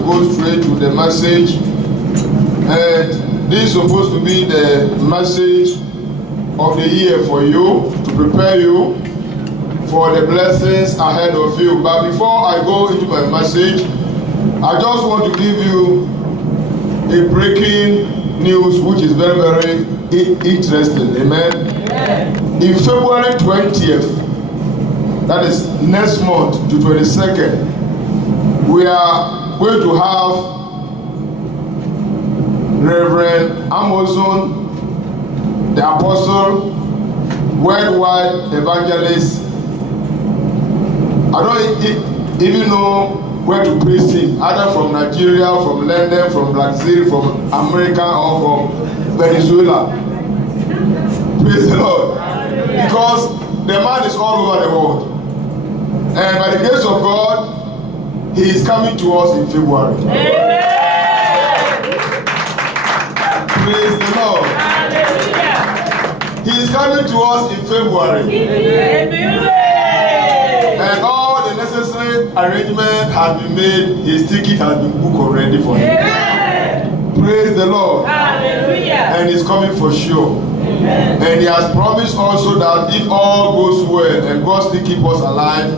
to go straight to the message. And this is supposed to be the message of the year for you, to prepare you for the blessings ahead of you. But before I go into my message, I just want to give you a breaking news which is very, very interesting. Amen. In February 20th, that is next month to 22nd, we are going to have Reverend Amazon, the Apostle, worldwide evangelist. I don't even know where to praise him, either from Nigeria, from London, from Brazil, from America, or from Venezuela. Praise the Lord. Because the man is all over the world. And by the grace of God, he is coming to us in February. Amen. Praise the Lord. Hallelujah. He is coming to us in February. Amen. And all the necessary arrangements have been made. His ticket has been booked already for him. Amen. Praise the Lord. Hallelujah. And he's coming for sure. Amen. And he has promised also that if all goes well and God still keeps us alive,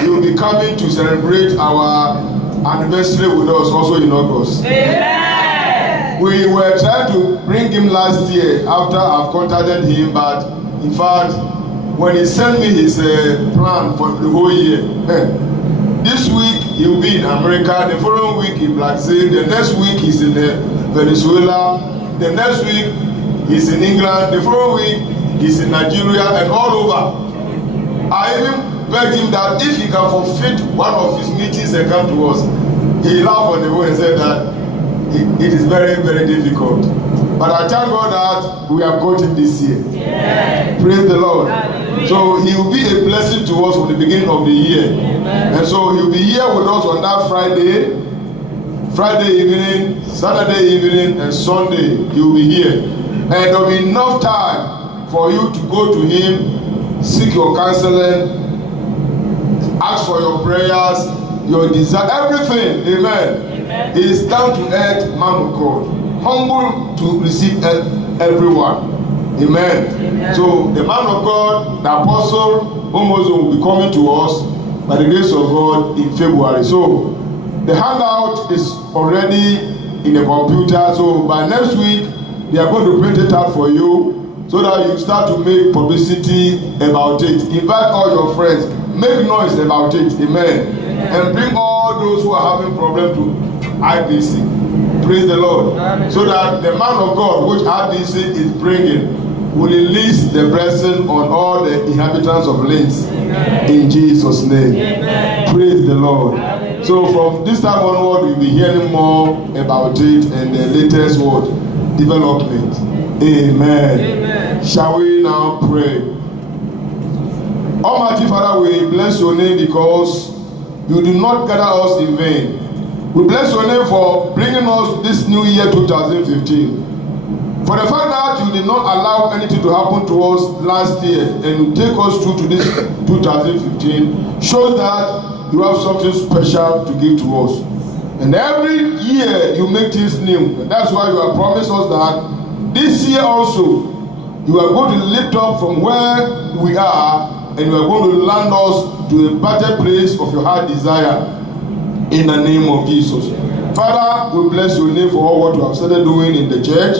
he will be coming to celebrate our anniversary with us also in August. Amen. We were trying to bring him last year after I've contacted him, but in fact, when he sent me his plan for the whole year, this week he will be in America, the following week in Brazil, the next week he's in Venezuela, the next week he's in England, the following week he's in Nigeria, and all over. I even begged him that if he can forfeit one of his meetings and come to us. He laughed on the phone and said that it is very, very difficult. But I thank God that we have got him this year. Yeah. Praise the Lord. Hallelujah. So he will be a blessing to us from the beginning of the year. Amen. And so he will be here with us on that Friday evening, Saturday evening, and Sunday. He will be here. And there will be enough time for you to go to him, seek your counseling, ask for your prayers, your desire, everything. Amen. Amen. He is down to earth, man of God. Humble to receive everyone. Amen. Amen. So the man of God, the Apostle Omozo, will be coming to us by the grace of God in February. So the handout is already in the computer. So by next week, they are going to print it out for you so that you start to make publicity about it. Invite all your friends. Make noise about it. Amen. Amen. And bring all those who are having problems to IBC. Praise the Lord. Amen. So that the man of God which IBC is bringing will release the blessing on all the inhabitants of Linz. In Jesus' name. Amen. Praise the Lord. Hallelujah. So from this time onward, we'll be hearing more about it and the latest word development. Amen. Amen. Shall we now pray? Almighty Father, we bless your name because you do not gather us in vain. We bless your name for bringing us this new year 2015. For the fact that you did not allow anything to happen to us last year and you take us through to this 2015 shows that you have something special to give to us. And every year you make things new. And that's why you have promised us that this year also you are going to lift up from where we are and you are going to land us to a better place of your heart desire. In the name of Jesus. Father, we bless your name for all what you have started doing in the church.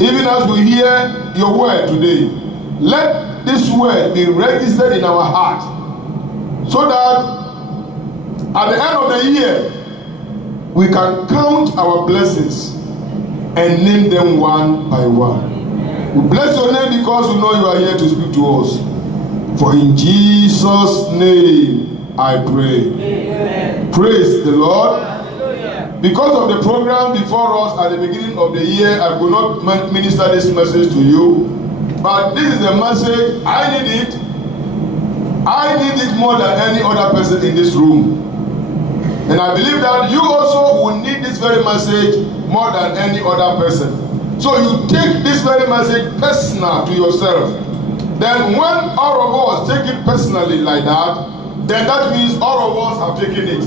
Even as we hear your word today, let this word be registered in our heart so that at the end of the year, we can count our blessings and name them one by one. We bless your name because we know you are here to speak to us. For in Jesus' name I pray. Amen. Praise the Lord. Hallelujah. Because of the program before us at the beginning of the year, I could not minister this message to you. But this is a message, I need it. I need it more than any other person in this room. And I believe that you also will need this very message more than any other person. So you take this very message personal to yourself. Then when all of us take it personally like that, then that means all of us have taken it.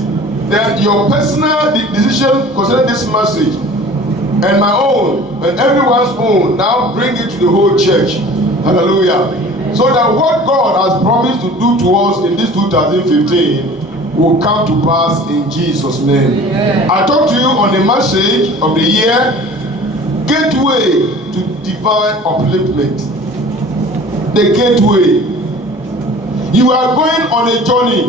then your personal decision concerning this message and my own and everyone's own now bring it to the whole church. Hallelujah. So that what God has promised to do to us in this 2015 will come to pass in Jesus' name. Yeah. I talked to you on the message of the year, Gateway to Divine Upliftment. The gateway. You are going on a journey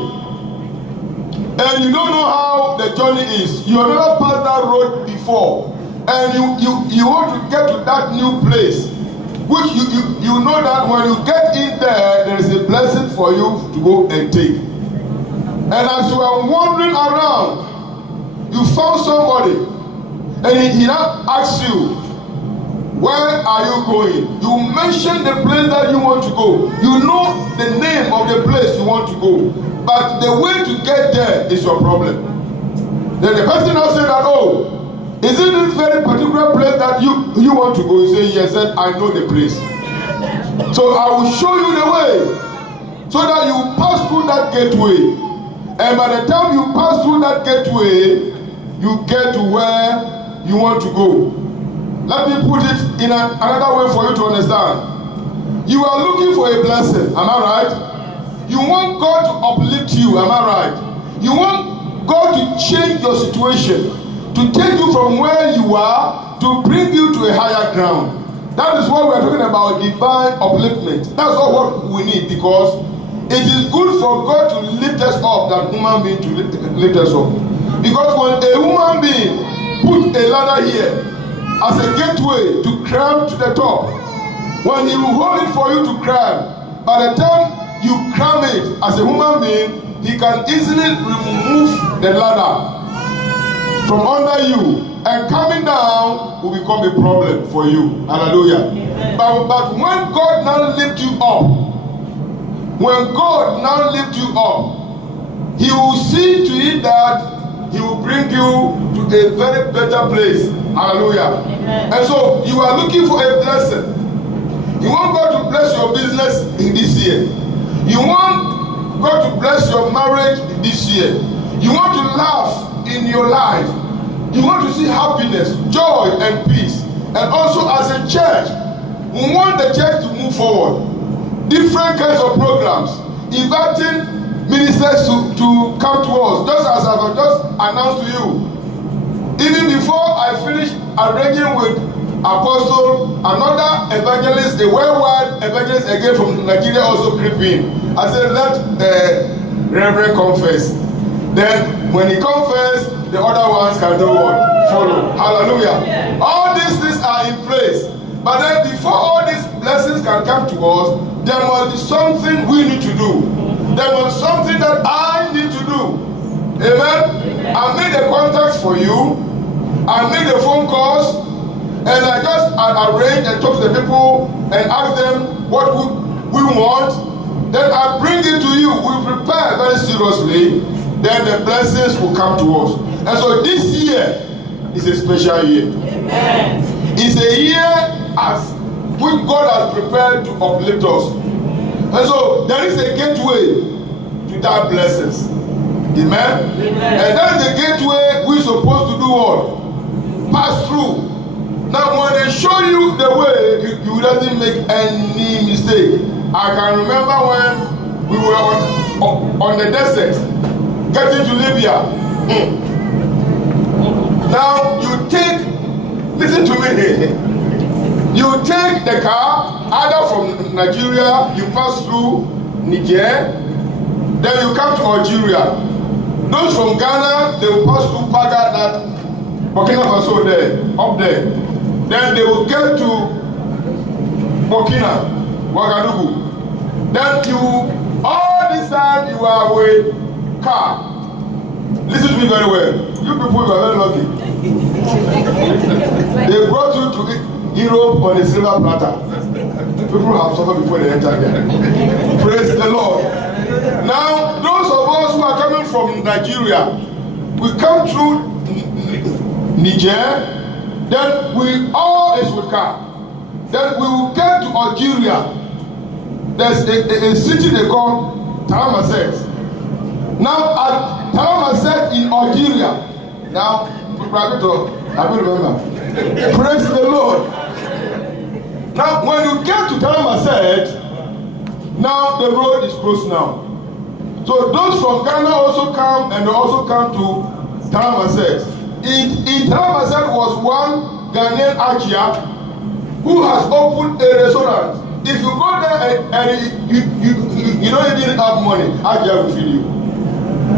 and you don't know how the journey is. You have never passed that road before and you want to get to that new place, which you know that when you get in there is a blessing for you to go and take. And as you are wandering around, you found somebody and he now asks you, where are you going? You mention the place that you want to go. You know the name of the place you want to go. But the way to get there is your problem. Then the person now said that, oh, is it this very particular place that you want to go? You say, yes, and I know the place. So I will show you the way so that you pass through that gateway. And by the time you pass through that gateway, you get to where you want to go. Let me put it in another way for you to understand. You are looking for a blessing, am I right? You want God to uplift you, am I right? You want God to change your situation, to take you from where you are, to bring you to a higher ground. That is what we are talking about, divine upliftment. That's all what we need, because it is good for God to lift us up than human being to lift us up. Because when a human being put a ladder here as a gateway to climb to the top, when he will hold it for you to climb, by the time you climb it as a human being, he can easily remove the ladder from under you, and coming down will become a problem for you. Hallelujah. But when God now lifts you up, when God now lifts you up, he will see to it that he will bring you to a very better place. Hallelujah. Amen. And so you are looking for a blessing. You want God to bless your business in this year. You want God to bless your marriage in this year. You want to laugh in your life. You want to see happiness, joy, and peace. And also as a church, we want the church to move forward. Different kinds of programs, inviting ministers to come to us, just as I have just announced to you. Even before I finished arranging with Apostle, another evangelist, a worldwide evangelist again from Nigeria also creep in. I said, let the Reverend confess. Then when he confess, the other ones can do what? Follow. Hallelujah. Yeah. All these things are in place. But then before all these blessings can come to us, there must be something we need to do. There must be something that I need to do. Amen? I made the contacts for you. I made the phone calls. And I just arrange and talk to the people and ask them what we want. Then I bring it to you. We prepare very seriously. Then the blessings will come to us. And so this year is a special year. Amen. It's a year as which God has prepared to uplift us. And so there is a gateway to that blessings. Amen? Amen. And that is the gateway we're supposed to do what? Pass through. Now when they show you the way, you doesn't make any mistake. I can remember when we were on the desert, getting to Libya. Now you take, listen to me. You take the car either from Nigeria, you pass through Niger, then you come to Algeria. Those from Ghana, they will pass through Paga, that Burkina Faso there, up there. Then they will get to Burkina, Ouagadougou. Then you, all this time you are with car. Listen to me very well. You people, you are very lucky. They brought you to Europe on a silver platter. People have suffered before they enter there. Praise the Lord. Now, those of us who are coming from Nigeria, we come through Niger, then we all is with car. Then we will get to Algeria. There's a city they call Tamaset. Now at Tamaset in Algeria. Now, I will remember. Praise the Lord. Now, when you get to Tamaset, now the road is closed now. So those from Ghana also come, and they also come to Tamaset. In Tamaset was one Ghanaian Ajia who has opened a restaurant. If you go there and you don't even have money, Ajia will feed you.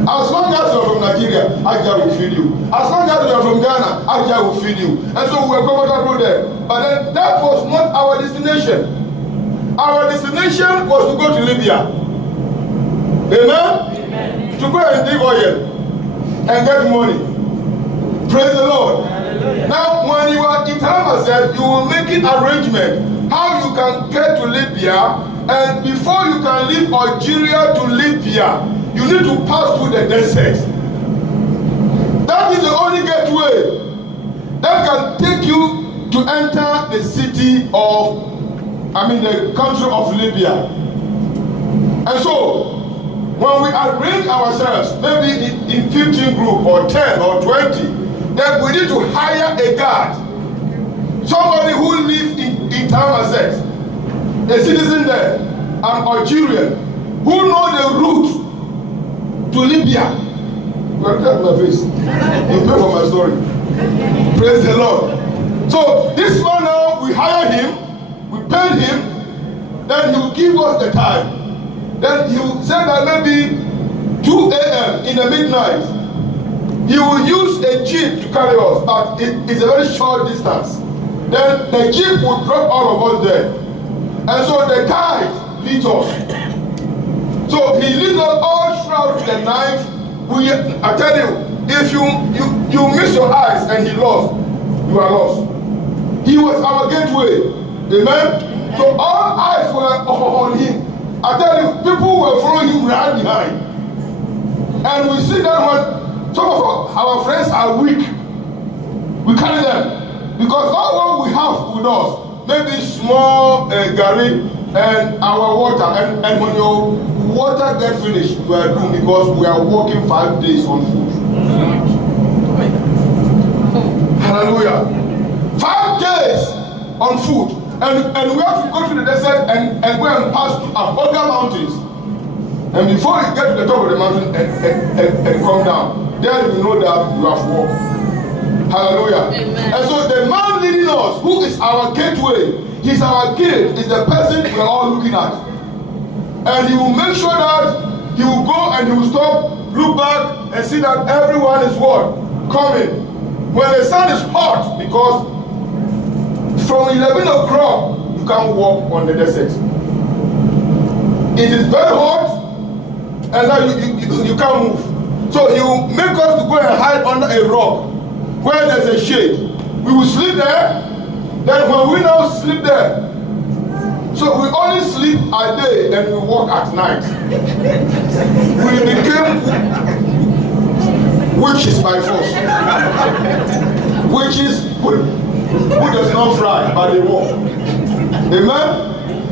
As long as you're from Nigeria, Ajia will feed you. As long as you're from Ghana, Ajia will feed you. And so we were comfortable there. But then that was not our destination. Our destination was to go to Libya. Amen? Amen. To go and dig oil and get money. Praise the Lord. Hallelujah. Now, when you are in Tamaset, you will make an arrangement how you can get to Libya, and before you can leave Algeria to Libya, you need to pass through the desert. That is the only gateway that can take you to enter the city of, the country of Libya. And so, when we arrange ourselves, maybe in 15 group or 10 or 20, then we need to hire a guard. Somebody who lives in Tamaset, a citizen there, an Algerian, who knows the route to Libya. Well, look at my face. You pay for my story. Praise the Lord. So this man now, we hire him, we pay him, then he will give us the time. Then he will say that maybe 2 a.m. in the midnight, he will use a jeep to carry us, but it's a very short distance. Then the jeep will drop all of us there. And so the guide leads us. So he leads us all throughout the night. I tell you, if you miss your eyes and he lost, you are lost. He was our gateway. Amen? So all eyes were on him. I tell you, people were following him right behind. And we see that when some of our friends are weak, we carry them. Because all what we have with us, maybe small gari and our water. And when your water gets finished, we are doomed because we are working 5 days on food. Hallelujah. 5 days on food. And we have to go to the desert and go and pass through Aboga mountains. And before you get to the top of the mountain and come down, there you know that you have walked. Hallelujah. Amen. And so the man leading us, who is our gateway, he's our gate, is the person we are all looking at. And he will make sure that he will go and he will stop, look back, and see that everyone is what? Coming. When the sun is hot, because from 11 o'clock, you can't walk on the desert. It is very hot, and now you can't move. So he will make us to go and hide under a rock where there's a shade. We will sleep there. Then when we now sleep there, so we only sleep at day and we walk at night. We became witches by force. Witches who does not fry, but they walk. Amen?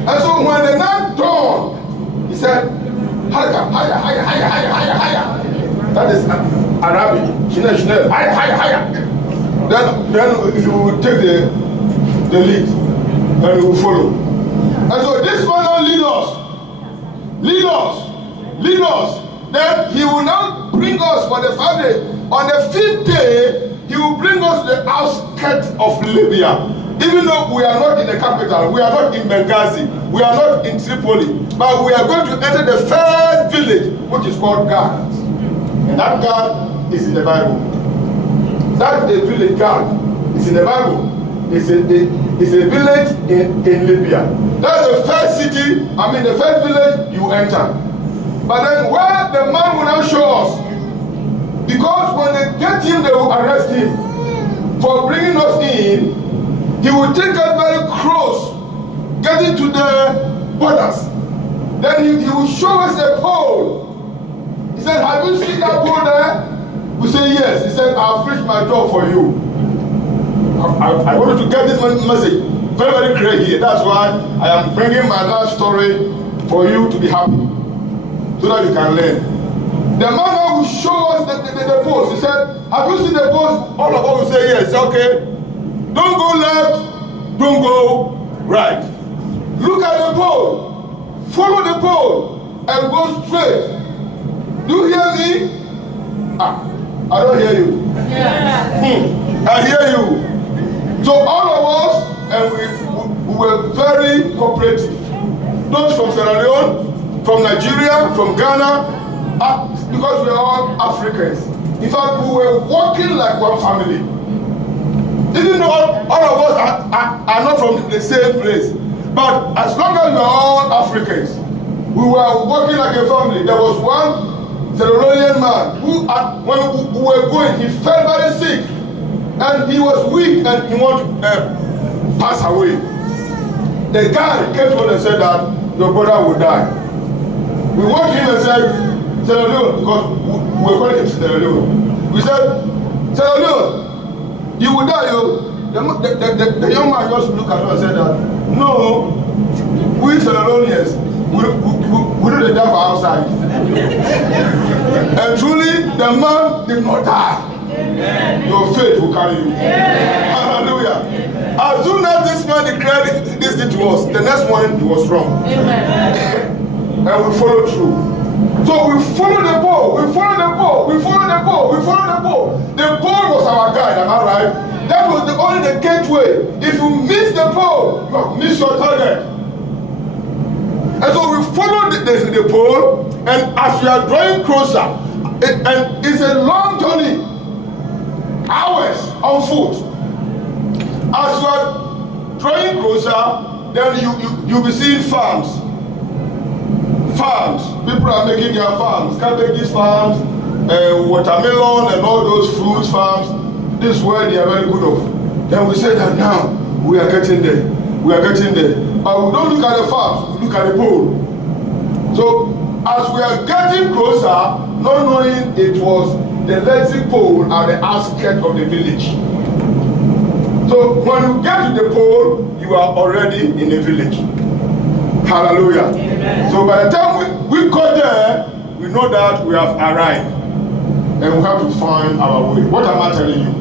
And so when the night dawned, he said, higher, higher, higher, higher, higher, higher, higher. That is Arabic. Higher, higher, higher. Then you will take the lead and you will follow. And so this man will lead us. Then he will now bring us for the 5 days. On the 5th day, he will bring us to the outskirts of Libya. Even though we are not in the capital, we are not in Benghazi, we are not in Tripoli, but we are going to enter the first village, which is called Gad. And that Gad is in the Bible. That the village Gad is in the Bible. It's a village in Libya. That's the first city, the first village you enter. But then where the man will now show us, because when they get him, they will arrest him for bringing us in. He will take us very close, getting to the borders. Then he will show us a pole. He said, have you seen that pole there? We say, yes. He said, I'll finish my job for you. I wanted to get this message very, very clear here. That's why I am bringing my last story for you to be happy, so that you can learn. The man now will show us the post. He said, have you seen the post? All of us will say yes. Okay. Don't go left. Don't go right. Look at the pole. Follow the pole and go straight. Do you hear me? I don't hear you. I hear you. So all of us, and we were very cooperative. Those from Sierra Leone, from Nigeria, from Ghana, because we are all Africans. In fact, we were working like one family. Even though all of us are not from the same place, but as long as we are all Africans, we were working like a family. There was one Sierra Leonean man who, when we were going, he fell very sick, and he was weak, and he wanted to pass away. The guy came to us and said that your brother will die. We went to him and said, Sierra Leone, because we were calling him Sierra Leone. We said, Sierra Leone, you will die, yo. The young man just looked at us and said that, no, we Sierra Leoneans, we don't die for outside. And truly, the man did not die. Your faith will carry you. Hallelujah. As soon as this man declared this thing to us, the next morning he was wrong. And we followed through. So we followed the pole, we followed the pole, we followed the pole, we followed the pole. The pole was our guide, am I right? That was only the gateway. If you miss the pole, you have missed your target. And so we followed the pole, and as we are drawing closer, and it's a long journey, hours on foot. As you are drawing closer, then you'll be seeing farms. Farms. People are making their farms, cabbages farms, watermelon, and all those fruits farms. This is where they are very good of. Then we say that now we are getting there. We are getting there. But we don't look at the farms, we look at the pole. So as we are getting closer, not knowing it was the electric pole at the outskirts of the village. So when you get to the pole, you are already in the village. Hallelujah. Amen. So by the time we got there, we know that we have arrived. And we have to find our way. What am I telling you?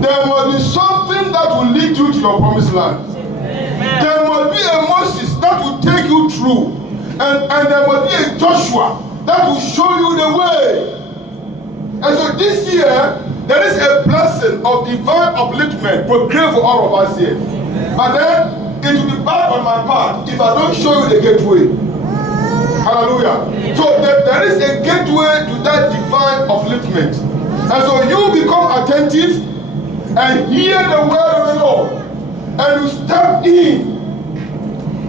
There must be something that will lead you to your promised land. Amen. There must be a Moses that will take you through. And there must be a Joshua that will show you the way. And so this year, there is a blessing of divine upliftment proclaimed for all of us here. But then, it will be bad on my part if I don't show you the gateway. Hallelujah. So there is a gateway to that divine upliftment. And so you become attentive and hear the word of the Lord. And you step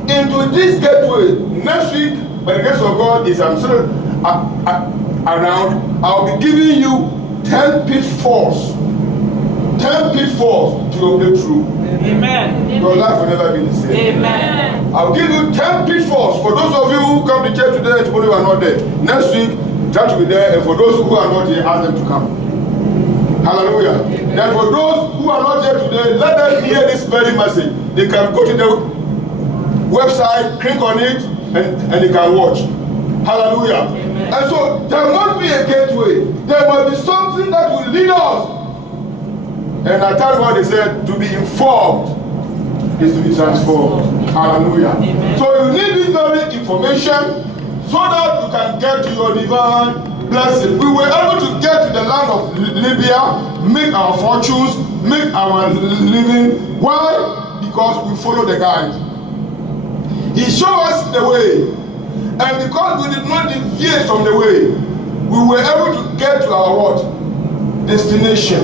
into this gateway. Next week, by the grace of God, is I'm still around, I'll be giving you 10 pitfalls. 10 pitfalls to your breakthrough. Amen. Your life will never be the same. Amen. I'll give you 10 pitfalls. For those of you who come to church today and tomorrow you are not there. Next week, try to be there. And for those who are not here, ask them to come. Hallelujah. Amen. And for those who are not here today, let them hear this very message. They can go to the website, click on it, and they can watch. Hallelujah. Amen. And so there must be a gateway. There must be something that will lead us. And I tell God, they said, to be informed is to be transformed. Hallelujah. Amen. So you need this very information so that you can get to your divine blessing. We were able to get to the land of Libya, make our fortunes, make our living. Why? Because we follow the guide. He showed us the way. And because we did not deviate from the way, we were able to get to our what? Destination.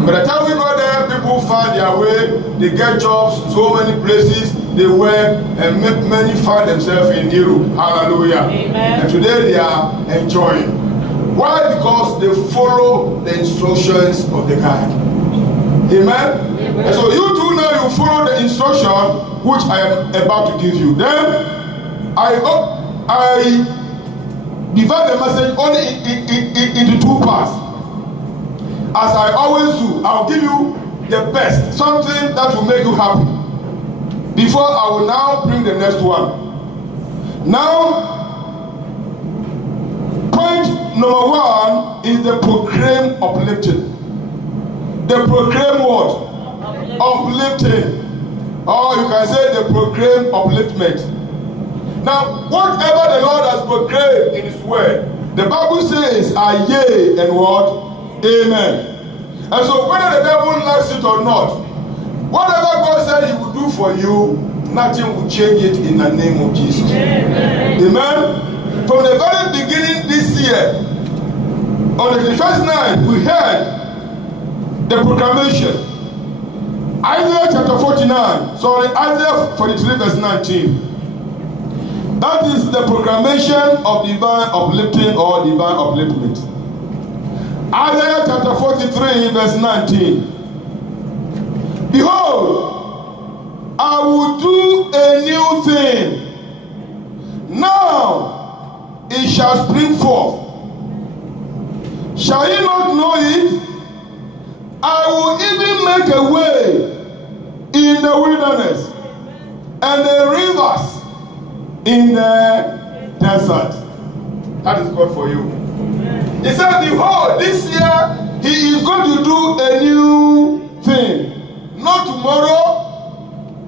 And by the time we got there, people find their way, they get jobs, so many places, they work, and many find themselves in Europe. Hallelujah. Amen. And today they are enjoying. Why? Because they follow the instructions of the guide. Amen? Amen. And so you too now, you follow the instruction which I am about to give you. Then I divide the message only into two parts. As I always do, I'll give you the best, something that will make you happy. Before I will now bring the next one. Now, point Number one is the proclaim uplifting. The proclaim what? Uplifting. Or you can say the proclaim upliftment. Now, whatever the Lord has proclaimed in His word, the Bible says, are yea and what? Amen. And so whether the devil likes it or not, whatever God said He will do for you, nothing will change it in the name of Jesus. Amen. Amen. From the very beginning this year, on the first night, we heard the proclamation. Isaiah chapter 49, sorry, Isaiah 43 verse 19. That is the proclamation of divine uplifting or divine upliftment. Isaiah chapter 43 verse 19. Behold, I will do a new thing. Now it shall spring forth. Shall ye not know it? I will even make a way in the wilderness and the rivers in the desert. That is God for you. He said, behold, this year He is going to do a new thing. Not tomorrow,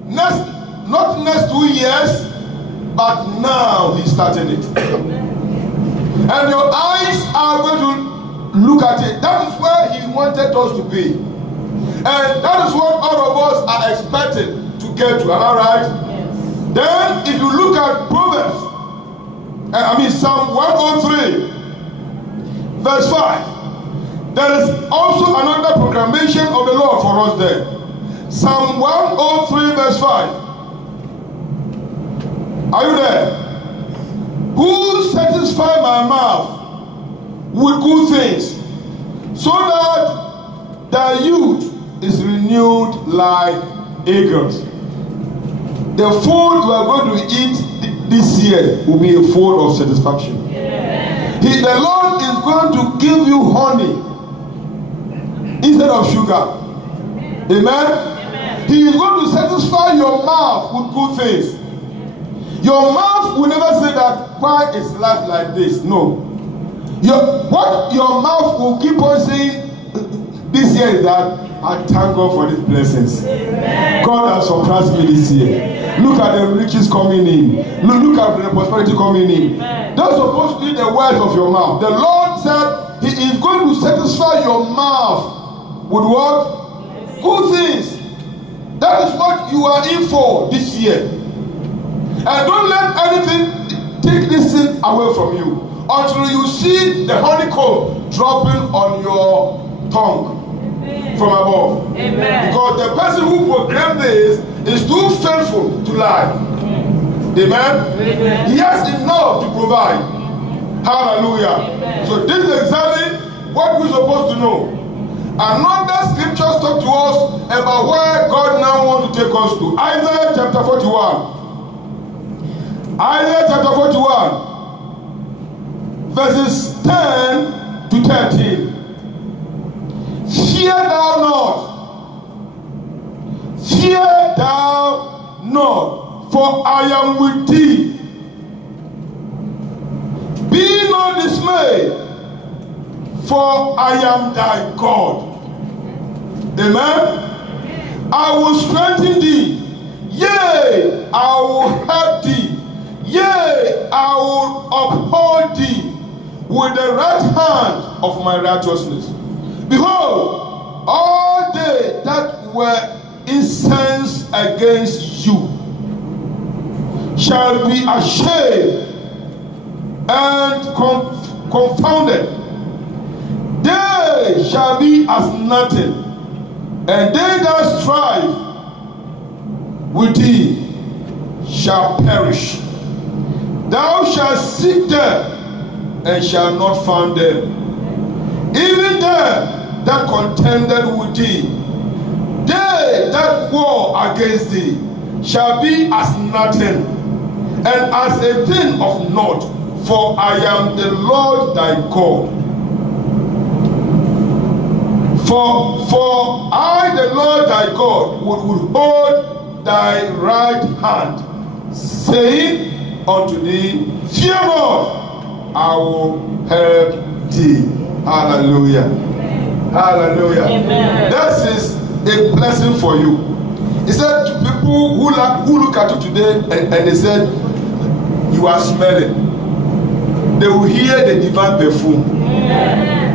not next 2 years, but now He started it. And your eyes are going to look at it. That is where He wanted us to be. And that is what all of us are expecting to get to. Am I right? Yes. Then, if you look at Proverbs, Psalm 103, verse 5, there is also another proclamation of the Lord for us there. Psalm 103, verse 5. Are you there? Who satisfy my mouth with good things, so that the youth is renewed like eagles. The food we are going to eat this year will be a food of satisfaction. Yeah. The Lord is going to give you honey instead of sugar. Amen? Amen. He is going to satisfy your mouth with good things. Your mouth will never say that, why is life like this? No. What your mouth will keep on saying this year is that, I thank God for these blessings. Amen. God has surprised me this year. Amen. Look at the riches coming in. Look at the prosperity coming in. Amen. That's supposed to be the words of your mouth. The Lord said He is going to satisfy your mouth with what? Good things. That is what you are in for this year. And don't let anything take this thing away from you until you see the honeycomb dropping on your tongue. From above. Amen. Because the person who proclaimed this is too faithful to lie. Amen. Amen. He has enough to provide. Hallelujah. Amen. So this is exactly what we're supposed to know. Another scripture talk to us about where God now wants to take us to. Isaiah chapter 41. Isaiah chapter 41. Verses 10 to 13. Fear thou not, fear thou not, for I am with thee. Be not dismayed, for I am thy God. Amen. I will strengthen thee, yea, I will help thee, yea, I will uphold thee with the right hand of my righteousness. Behold, all they that were incensed against you shall be ashamed and confounded. They shall be as nothing, and they that strive with thee shall perish. Thou shalt seek them, and shalt not find them. Even them that contended with thee, they that war against thee, shall be as nothing, and as a thing of naught, for I am the Lord thy God. For I, the Lord thy God, would hold thy right hand, saying unto thee, fear not, I will help day. Hallelujah. Hallelujah. Amen. This is a blessing for you. He said to people who look at you today and they said, you are smelling. They will hear the divine perfume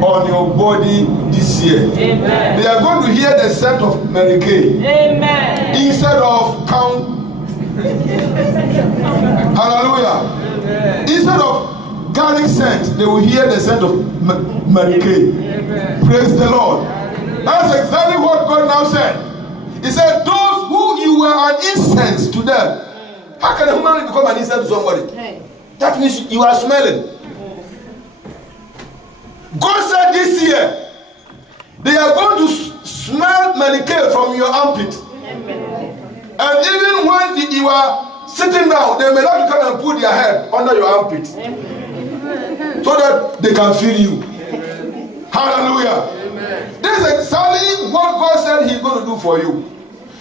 on your body this year. Amen. They are going to hear the scent of Mary Kay. Amen. Instead of Count. Hallelujah. Amen. Instead of garlic scent, they will hear the scent of Mary Kay. Praise the Lord. That's exactly what God now said. He said, those who you were an incense to them. How can a human become an incense to somebody? That means you are smelling. God said this year, they are going to smell Mary Kay from your armpit. And even when you are sitting down, they may like to come and put their head under your armpit. So that they can feel you. Hallelujah. This is exactly what God said He's going to do for you.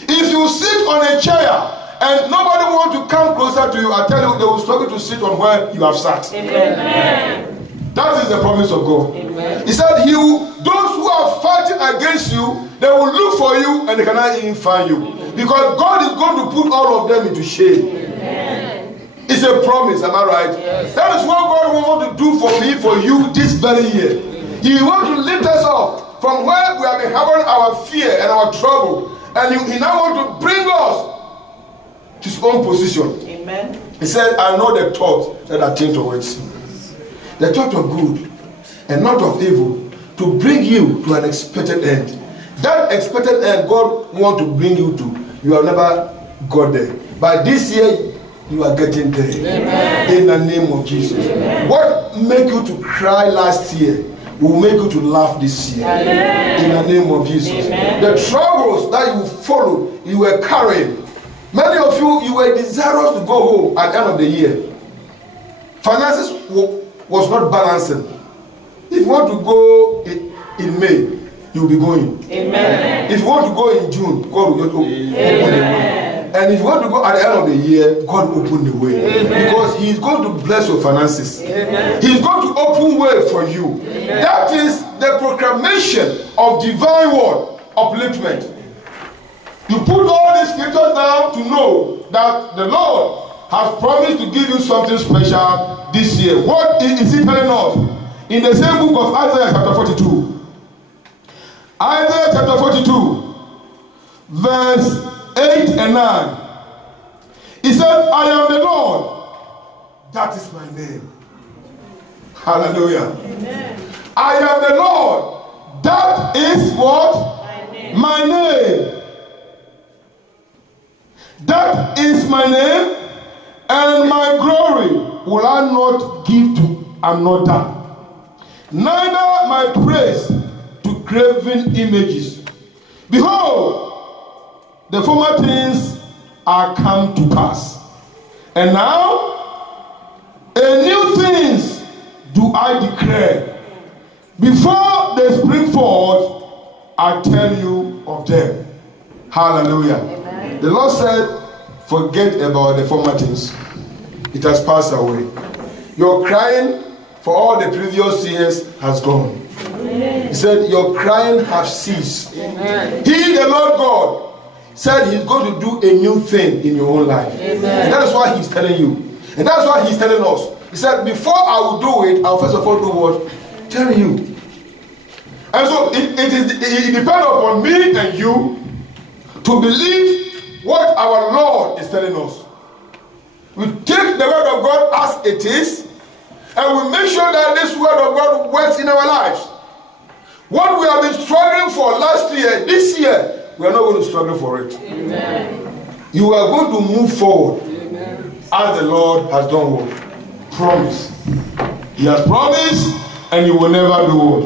If you sit on a chair and nobody wants to come closer to you, I tell you, they will struggle to sit on where you have sat. Amen. That is the promise of God. Amen. He said, those who are fighting against you, they will look for you and they cannot even find you. Because God is going to put all of them into shame. Amen. It's a promise, am I right? Yes. That is what God wants to do for me, for you this very year. He wants to lift us up from where we have been having our fear and our trouble. And He now wants to bring us to His own position. Amen. He said, I know the thoughts that I think towards you. The thought of good and not of evil, to bring you to an expected end. That expected end God wants to bring you to. You have never got there. But this year, you are getting there. Amen. In the name of Jesus. Amen. What made you to cry last year will make you to laugh this year. Amen. In the name of Jesus. Amen. The troubles that you followed, you were carrying. Many of you were desirous to go home at the end of the year. Finances was not balancing. If you want to go in May, you'll be going. Amen. If you want to go in June, God will just open the way. And if you want to go at the end of the year, God will open the way. Amen. Because He's going to bless your finances. Amen. He's going to open way for you. Amen. That is the proclamation of divine word, upliftment. You put all these scriptures down to know that the Lord has promised to give you something special this year. What is He telling us? In the same book of Isaiah chapter 42. Isaiah chapter 42, verse 8 and 9. He said, I am the Lord. That is my name. Hallelujah. Amen. I am the Lord. That is what? My name. That is my name, and my glory will I not give to another. Neither my praise to graven images. Behold, the former things are come to pass, and now a new things do I declare. Before they spring forward, I tell you of them. Hallelujah. Amen. The Lord said, forget about the former things. It has passed away. Your crying for all the previous years has gone. Amen. He said, your crying has ceased. Amen. He, the Lord God, said He's going to do a new thing in your own life. Amen. And that is why He's telling you. And that's why He's telling us. He said, before I will do it, I'll first of all do what? Tell you. And so it depends upon me and you to believe what our Lord is telling us. We take the word of God as it is, and we make sure that this word of God works in our lives. What we have been struggling for last year, this year, we are not going to struggle for it. Amen. You are going to move forward. Amen. As the Lord has done what? Promise. He has promised, and He will never do what?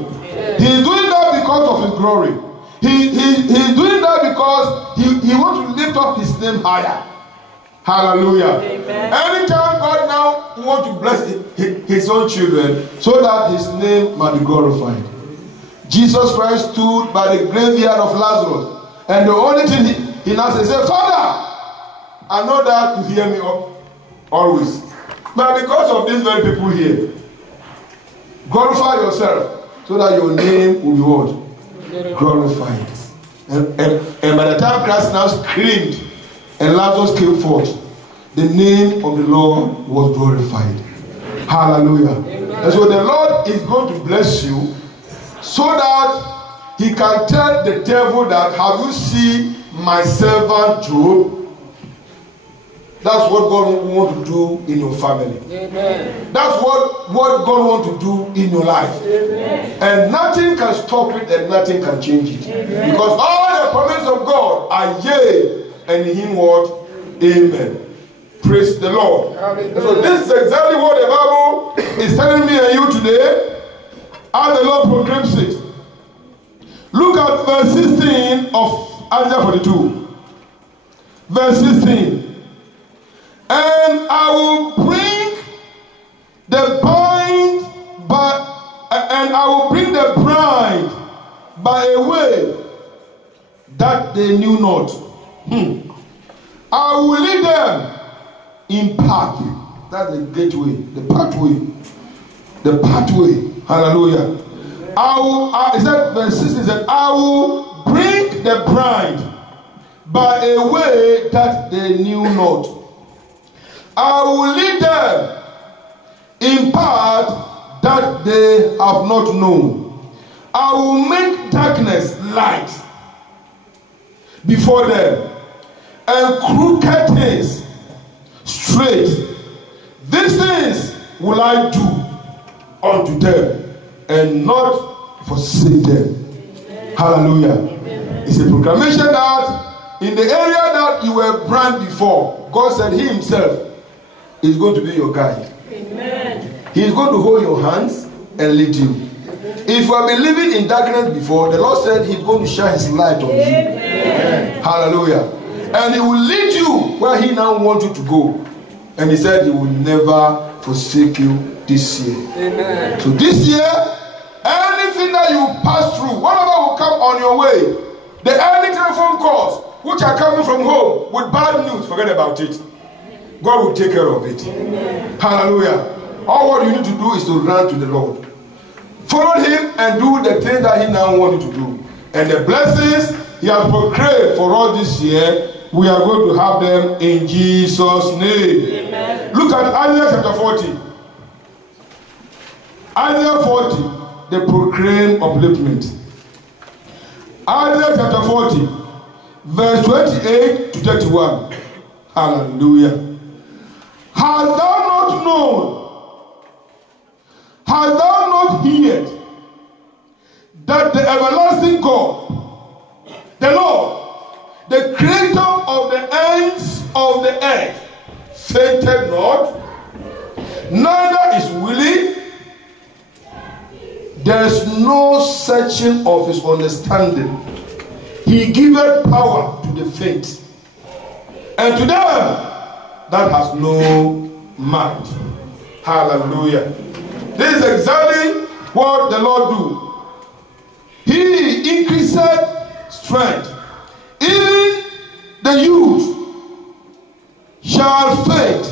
He is doing that because of His glory. He is doing that because he wants to lift up His name higher. Hallelujah. Amen. Anytime God now wants to bless His own children so that His name might be glorified. Jesus Christ stood by the graveyard of Lazarus, and the only thing he now says, Father, I know that you hear me always, but because of these very people here, Glorify yourself so that your name will be what? Glorified. And by the time Christ now screamed and Lazarus came forth, the name of the Lord was glorified. Hallelujah. Amen. And so the Lord is going to bless you so that he can tell the devil that, have you seen my servant Job? That's what God wants to do in your family. Amen. That's what God wants to do in your life. Amen. And nothing can stop it and nothing can change it. Amen. Because all the promises of God are yea, and in him what? Amen. Praise the Lord. And so this is exactly what the Bible is telling me and you today, as the Lord proclaims it. Look at verse 16 of Isaiah 42. Verse 16. And I will bring the bride by a way that they knew not. I will lead them in path. That's the gateway, the pathway. The pathway. Hallelujah. It said, verse 16 said, I will bring the bride by a way that they knew not. I will lead them in path that they have not known. I will make darkness light before them, and crooked things straight. These things will I do unto them, and not forsake them. Amen. Hallelujah. Amen. It's a proclamation that in the area that you were blind before, God said he himself is going to be your guide. Amen. He is going to hold your hands and lead you. If you have been living in darkness before, the Lord said he's going to shine his light on you. Amen. Hallelujah. And he will lead you where he now wants you to go. And he said he will never forsake you this year. Amen. So this year, anything that you pass through, whatever will come on your way, the early telephone calls which are coming from home with bad news, forget about it. God will take care of it. Amen. Hallelujah. All what you need to do is to run to the Lord. Follow him and do the thing that he now wants you to do. And the blessings he has proclaimed for us this year, we are going to have them in Jesus' name. Amen. Look at Isaiah chapter 40. Isaiah 40, the proclaimed upliftment. Isaiah chapter 40, verse 28 to 31. Hallelujah. Hast thou not known, hast thou not heard, that the everlasting God, the Lord, the creator of the ends of the earth, fainted not, neither is willing, there is no searching of his understanding. He giveth power to the faint, and to them that has no might. Hallelujah. This is exactly what the Lord do. He increased strength. Even the youth shall faint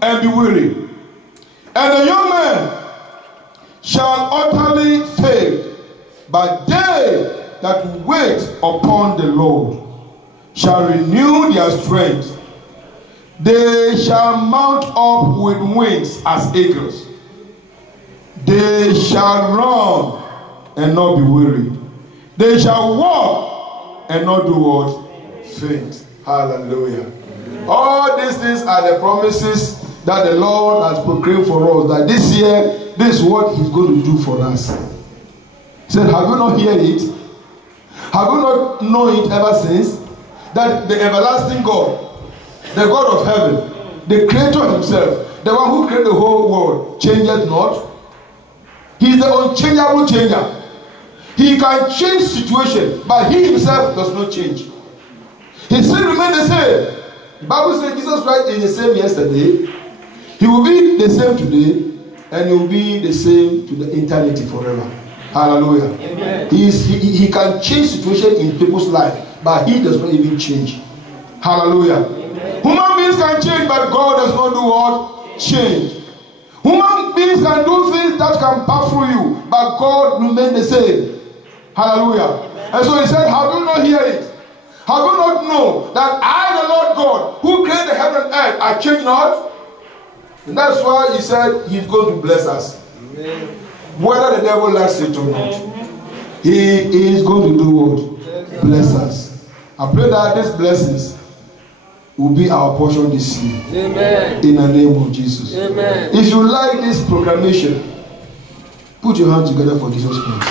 and be weary, and the young man shall utterly fail. But they that wait upon the Lord shall renew their strength. They shall mount up with wings as eagles. They shall run and not be weary. They shall walk and not do what? Faint. Hallelujah. All these things are the promises that the Lord has proclaimed for us, that this year, this is what he's going to do for us. He said, have you not heard it? Have you not known it ever since? That the everlasting God, the God of heaven, the creator himself, the one who created the whole world, changeth not. He is the unchangeable changer. He can change situation, but he himself does not change. He still remains the same. The Bible says Jesus Christ is the same yesterday. He will be the same today, and he will be the same to the eternity forever. Hallelujah. Amen. He can change situation in people's life, but he does not even change. Hallelujah. Amen. Human beings can change, but God does not do what? Change. Human beings can do things that that can pass through you, but God remains the same. Hallelujah. And so he said, have you not heard it? Have you not known that I, the Lord God, who created the heaven and earth, I change not? And that's why he said he's going to bless us. Amen. Whether the devil likes it or not, he is going to do what? Bless us. I pray that these blessings will be our portion this year. Amen. In the name of Jesus. Amen. If you like this proclamation, put your hands together for Jesus Christ.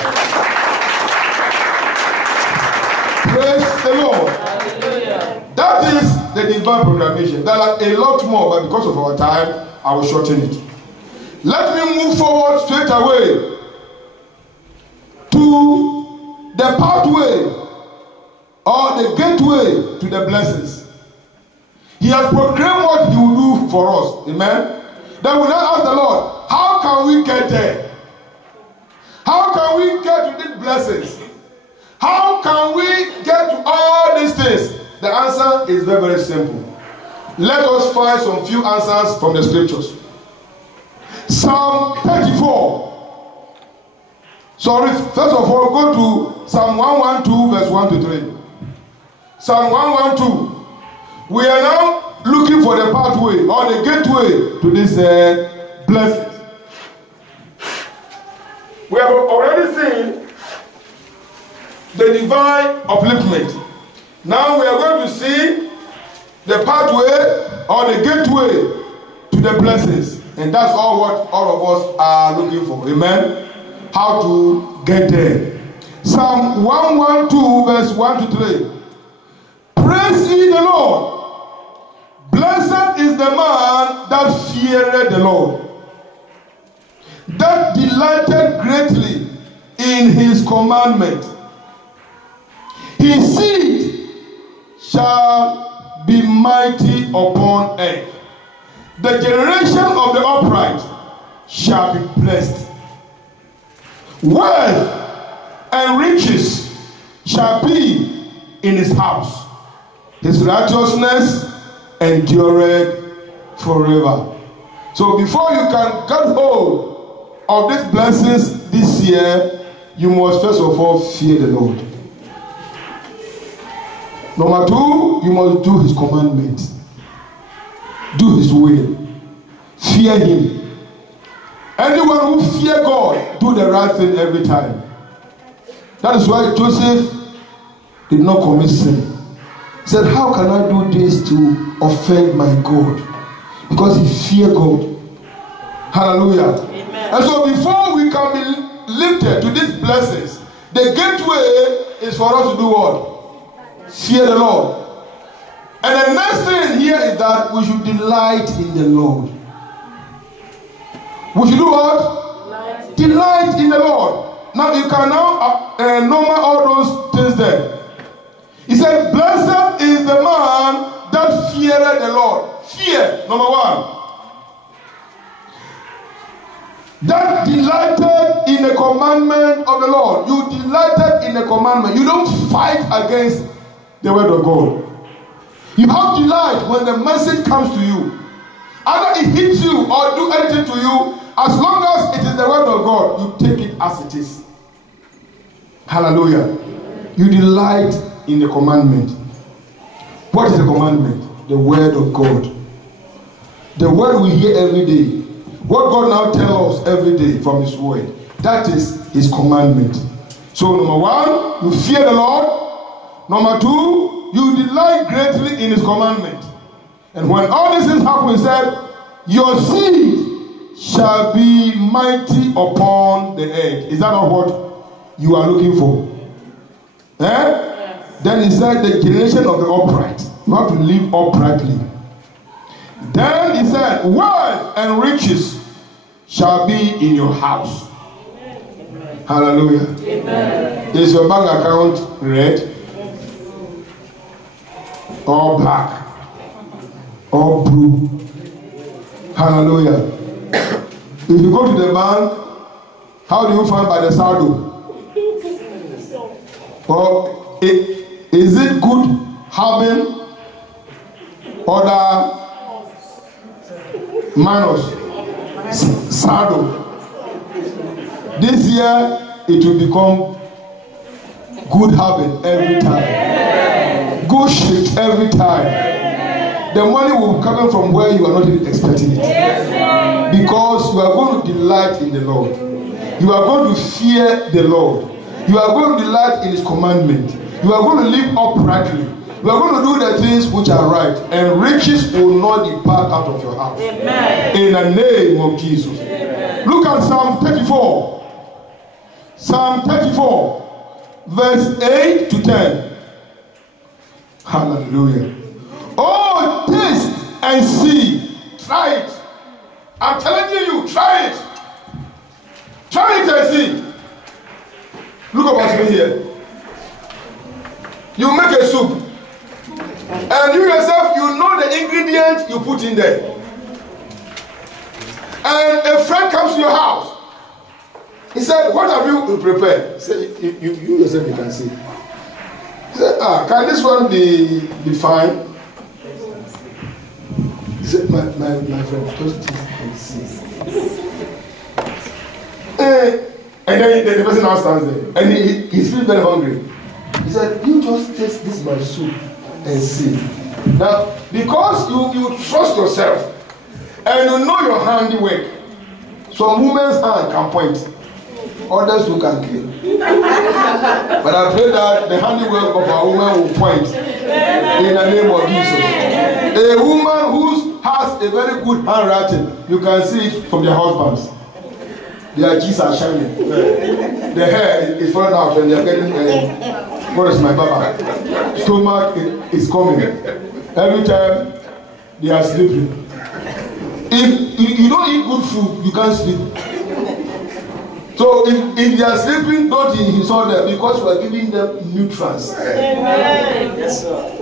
Praise the Lord. Hallelujah. That is the divine proclamation. There are a lot more, but because of our time, I will shorten it. Let me move forward straight away to the pathway or the gateway to the blessings. He has proclaimed what he will do for us. Amen. Then we now ask the Lord, how can we get there? How can we get to these blessings? How can we get to all these things? The answer is very, very simple. Let us find some few answers from the scriptures. Psalm 34. Sorry, first of all, go to Psalm 112, verse 1 to 3. Psalm 112. We are now looking for the pathway or the gateway to this blessing. We have already seen the divine upliftment. Now we are going to see the pathway or the gateway to the blessings. And that's all what all of us are looking for. Amen. How to get there. Psalm 112, verse 1 to 3. Praise ye the Lord. Blessed is the man that feareth the Lord, that delighted greatly in his commandment. His seed shall be mighty upon earth. The generation of the upright shall be blessed. Wealth and riches shall be in his house. His righteousness endureth forever. So before you can get hold of these blessings this year, you must first of all fear the Lord. Number two, you must do his commandments. Do his will. Fear him. Anyone who fear God, do the right thing every time. That is why Joseph did not commit sin. He said, how can I do this to offend my God? Because he feared God. Hallelujah. Amen. And so before we can be lifted to these blessings, the gateway is for us to do what? Fear the Lord. And the next thing here is that we should delight in the Lord. We should do what? Delight in the Lord. Now you can now number all those things there. He said, blessed is the man that feareth the Lord. Fear, number one. That delighted in the commandment of the Lord. You delighted in the commandment. You don't fight against the word of God. You have delight when the message comes to you. Either it hits you or do anything to you, as long as it is the word of God, you take it as it is. Hallelujah. You delight in the commandment. What is the commandment? The word of God. The word we hear every day. What God now tells us every day from his word. That is his commandment. So number one, you fear the Lord. Number two, you delight greatly in his commandment. And when all these things happen, he said, your seed shall be mighty upon the earth. Is that not what you are looking for? Yes. Then he said, the generation of the upright. You have to live uprightly. Then he said, wealth and riches shall be in your house. Amen. Hallelujah. Amen. Is your bank account red? Or black? Or blue? Hallelujah. If you go to the bank, how do you find by the saldo? Or is it good having other minus saldo? This year, it will become good habit every time. Good shit every time. The money will be coming from where you are not even expecting it. Because you are going to delight in the Lord. You are going to fear the Lord. You are going to delight in His commandment. You are going to live uprightly. You are going to do the things which are right. And riches will not depart out of your house. In the name of Jesus. Look at Psalm 34. Psalm 34, verse 8 to 10. Hallelujah. Oh, taste and see. Try it. I'm telling you, try it. Try it and see. Look at what's here. You make a soup. And you yourself, you know the ingredient you put in there. And a friend comes to your house. He said, what have you prepared? He said, you yourself, you can see. He said, can this one be fine? He said, my friend, just taste and see. And then the person now stands there. And he's feeling very hungry. He said, you just taste this my soup and see. Now, because you trust yourself and you know your handiwork, some woman's hand can point. Others who can kill. But I pray that the handiwork of a woman will point in the name of Jesus. A woman who has a very good handwriting, you can see it from their husbands. Their cheeks are shining. The hair is falling out and they are getting, what is my baba? Stomach is coming. Every time they are sleeping. If you don't eat good food, you can't sleep. So if they are sleeping, don't insult them because you are giving them nutrients. Amen. Yes, sir.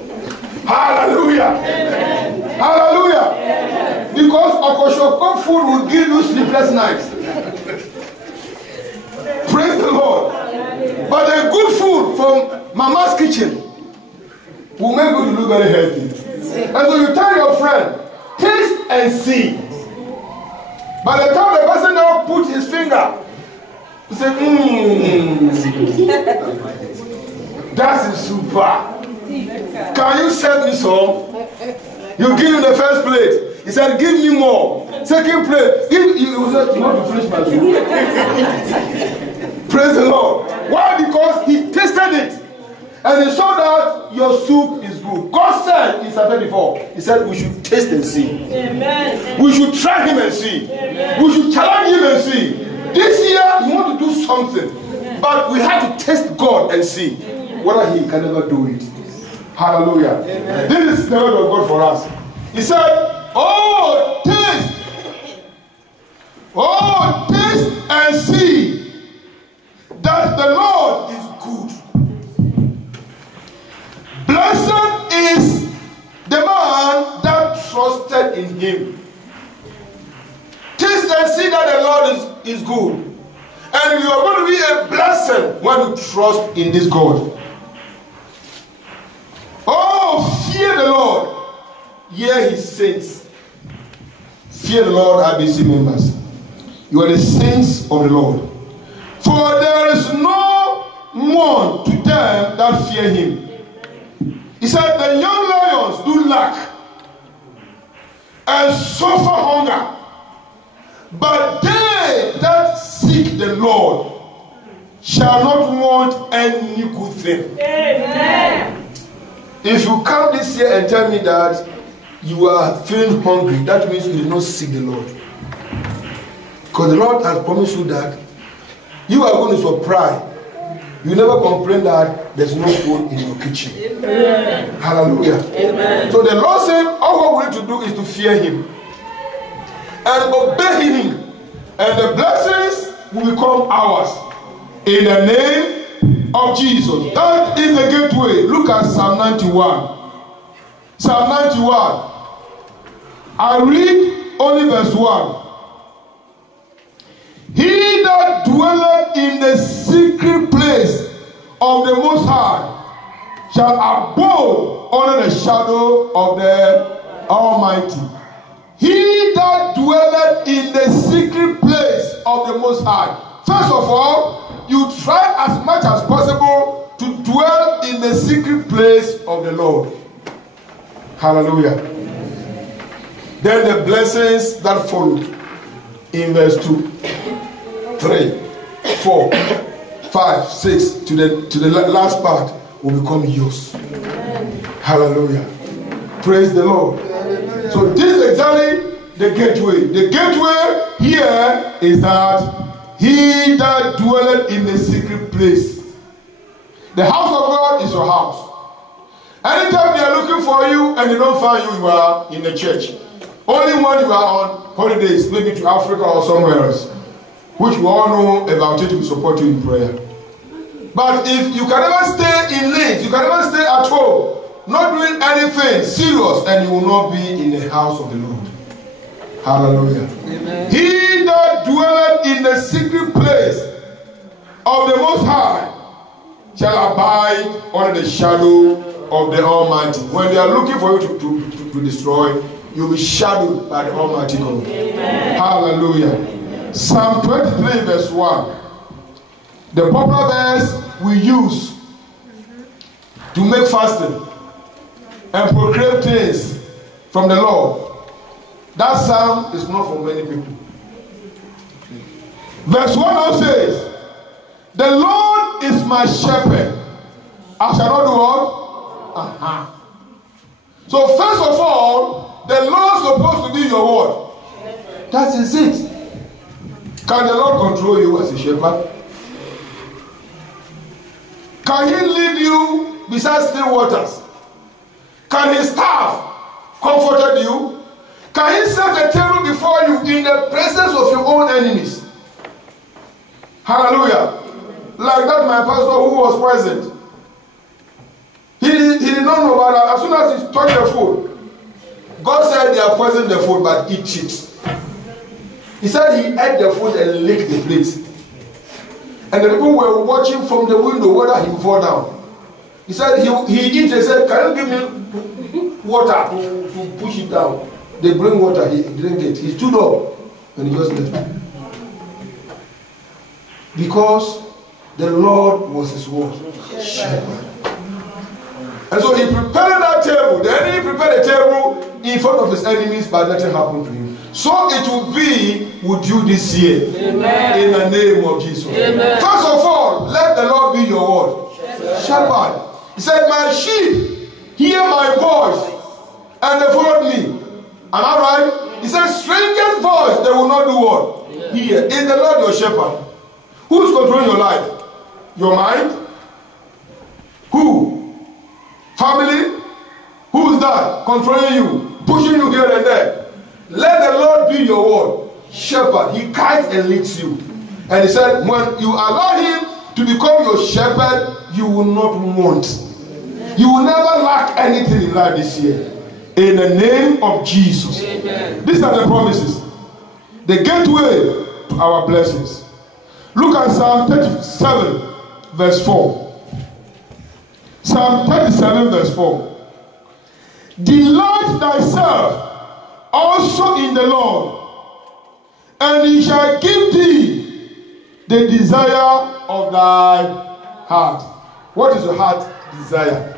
Hallelujah. Amen. Hallelujah. Amen. Because Okoshoko food will give you sleepless nights. Praise the Lord. But the good food from Mama's kitchen will make you look very healthy. And so you tell your friend, taste and see. By the time the person now put his finger, he said, that is super. Can you send me some? You give him the first plate. He said, give me more. Second plate. You want to finish my soup. Praise the Lord. Why? Because he tasted it. And he saw that your soup is good. God said in Psalm 34, He said we should taste and see. Amen. We should try him and see. Amen. We should challenge him and see. This year, you want to do something. But we have to test God and see whether he can ever do it. Hallelujah. Amen. This is the word of God for us. He said, oh, taste and see that the Lord is good. Blessed is the man that trusted in him. Taste and see that the Lord is good. And you are going to be a blessing when you trust in this God. Oh, fear the Lord. Hear his saints. Fear the Lord, IBC members. You are the saints of the Lord. For there is no one to them that fear him. He said, the young lions do lack and suffer hunger. But they that seek the Lord shall not want any good thing. Amen. If you come this year and tell me that you are feeling hungry, that means you did not seek the Lord. Because the Lord has promised you that you are going to surprise. You never complain that there's no food in your kitchen. Amen. Hallelujah. Amen. So the Lord said, all what we need to do is to fear him and obey him, and the blessings will become ours in the name of Jesus. That is the gateway. Look at Psalm 91. Psalm 91. I read only verse 1. He that dwelleth in the secret place of the Most High shall abode under the shadow of the Almighty. He that dwelleth in the secret place of the Most High. first of all, you try as much as possible to dwell in the secret place of the Lord. Hallelujah. Then the blessings that followed in verse 2, 3, 4, 5, 6 to the last part will become yours. Hallelujah. Praise the Lord. So this is exactly the gateway. The gateway here is that he that dwelleth in the secret place. The house of God is your house. Anytime they are looking for you and they don't find you, you are in the church. Only when you are on holidays, maybe to Africa or somewhere else, which we all know about it, we support you in prayer. But if you can never stay in Leeds, you can never stay at home, not doing anything serious, and you will not be in the house of the Lord. Hallelujah. Amen. He that dwelleth in the secret place of the Most High shall abide under the shadow of the Almighty. When they are looking for you to destroy, you'll be shadowed by the Almighty God. Amen. Hallelujah. Amen. Psalm 23 verse 1. The popular verse we use to make fasting and proclaim things from the Lord. That psalm is not for many people. Verse 1 now says, the Lord is my shepherd. I shall not do what? So first of all, the Lord is supposed to be your word. That is it. Can the Lord control you as a shepherd? Can he lead you beside still waters? Can his staff comfort you? Can he set a table before you in the presence of your own enemies? Hallelujah. Like that my pastor who was present. He did not know about that. As soon as he touched the food, God said they are poisoning the food, but eat it. He said he ate the food and licked the plate. And the people were watching from the window whether he would fall down. He said he eat. He said, can you give me water to push it down? They bring water, he drank it. He stood up and he just left. Because the Lord was his word. Shepherd. And so he prepared that table. The enemy prepared a table in front of his enemies, but nothing happened to him. So it will be with you this year. Amen. In the name of Jesus. Amen. First of all, let the Lord be your word. Shepherd. He said, my sheep hear my voice and they followed me. Am I right? He said, stranger's voice they will not do what? Hear. Is the Lord your shepherd? Who's controlling your life? Your mind? Who? Family? Who's that controlling you? Pushing you here and there? Let the Lord be your word. Shepherd. He guides and leads you. And he said, when you allow him to become your shepherd, you will not want. You will never lack anything in life this year. In the name of Jesus. Amen. These are the promises. The gateway to our blessings. Look at Psalm 37 verse 4. Psalm 37 verse 4. Delight thyself also in the Lord, and he shall give thee the desire of thy heart. What is your heart desire?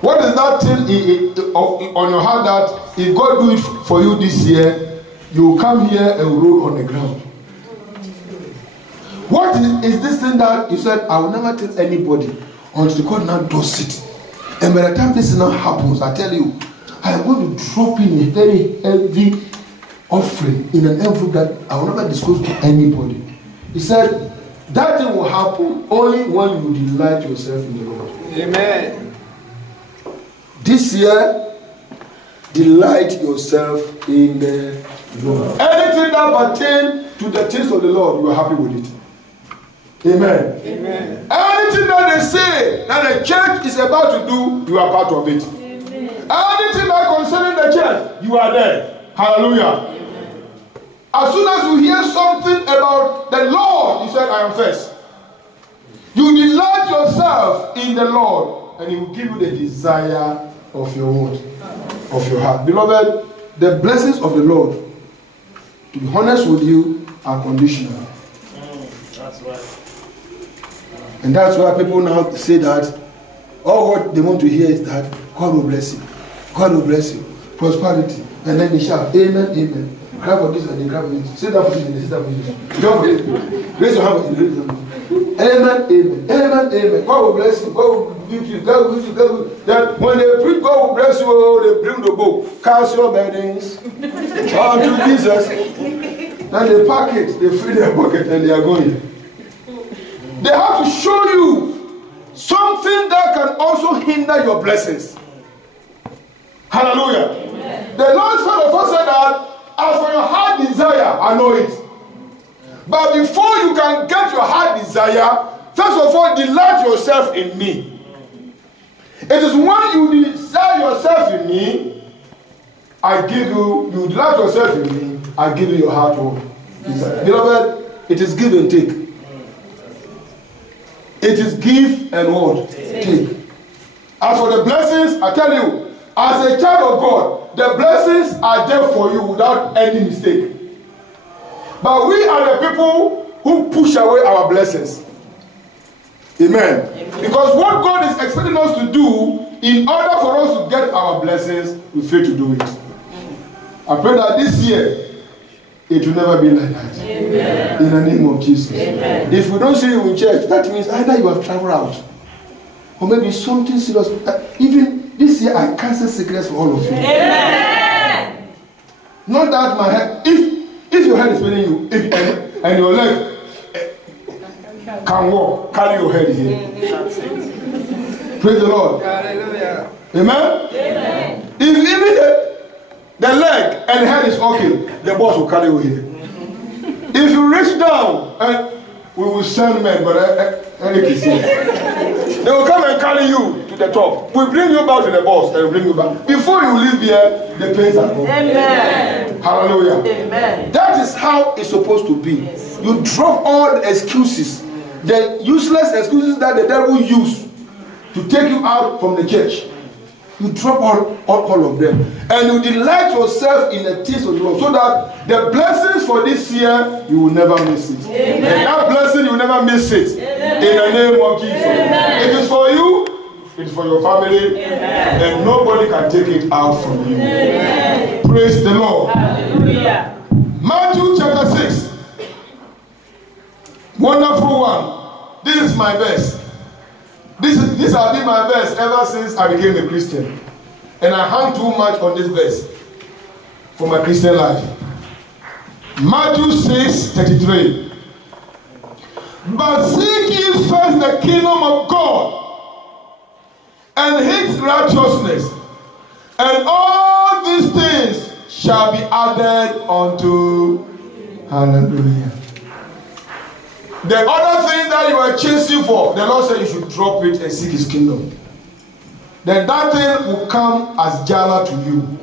What is that thing on your heart that if God do it for you this year, you will come here and roll on the ground? What is this thing that you said, I will never tell anybody until God now does it? And by the time this now happens, I tell you, I am going to drop in a very heavy offering in an envelope that I will never disclose to anybody. He said, that thing will happen only when you delight yourself in the Lord. Amen. This year, delight yourself in the Lord. Anything that pertains to the things of the Lord, you are happy with it. Amen. Amen. Anything that they say that the church is about to do, you are part of it. Amen. Anything that concerning the church, you are there. Hallelujah. Amen. As soon as you hear something about the Lord, you said, I am first. You delight yourself in the Lord, and he will give you the desire of your word, of your heart. Beloved, the blessings of the Lord, to be honest with you, are conditional. And that's why people now say that all what they want to hear is that God will bless you. God will bless you. Prosperity. And then they shout, amen, amen. Clap for this and they clap for this. Sit down for this and they sit down for this. Jump for this. Raise your hand. Raise your hand. Amen, amen. Amen, amen. God will bless you. God will give you. God will give you. God will. Then when they preach, God will bless you. Oh, they bring the book. Cast your burdens unto Jesus. Then they pack it. They fill their pocket and they are going. They have to show you something that can also hinder your blessings. Hallelujah. Amen. The Lord said that as for your heart desire, I know it. But before you can get your heart desire, first of all, delight yourself in me. It is when you desire yourself in me, I give you, you delight yourself in me, I give you your heart desire. Beloved, it is give and take. It is give and what? Take. As for the blessings, I tell you, as a child of God, the blessings are there for you without any mistake. But we are the people who push away our blessings. Amen. Amen. Because what God is expecting us to do, in order for us to get our blessings, we fail to do it. I pray that this year, it will never be like that. Amen. In the name of Jesus. Amen. If we don't see you in church, that means either you have traveled out, or maybe something serious. Even this year, I cancel sickness for all of you. Amen. Not that my head, if your head is paining you, and your leg can walk, carry your head here. Praise the Lord. Hallelujah. Amen? Amen. If even the leg and the head is okay, the boss will carry you here. If you reach down, and we will send men, but Eric is here. They will come and carry you to the top. We bring you back to the boss and we bring you back. Before you leave here, the pains are gone. Amen. Hallelujah. Amen. That is how it's supposed to be. Yes. You drop all the excuses, the useless excuses that the devil used to take you out from the church. You drop all of them. And you delight yourself in the things of the Lord. So that the blessings for this year, you will never miss it. Amen. And that blessing, you will never miss it. Amen. In the name of Jesus. Amen. It is for you. It is for your family. Amen. And nobody can take it out from you. Amen. Praise the Lord. Hallelujah. Matthew chapter 6. Wonderful one. This is my verse. This has been my verse ever since I became a Christian. And I hang too much on this verse for my Christian life. Matthew 6:33. But seek ye first the kingdom of God and his righteousness, and all these things shall be added unto. Hallelujah. The other thing that you are chasing for, the Lord said you should drop it and seek his kingdom. Then that thing will come as jala to you.